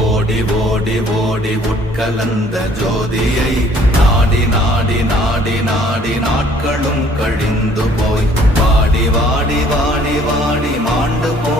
ஓடி ஓடி ஓடி உட்கலந்த ஜோதியை நாடி நாடி நாடி நாடி நாட்களும் கழிந்து போய் வாடி வாடி வாடி வாடி மாண்டு போ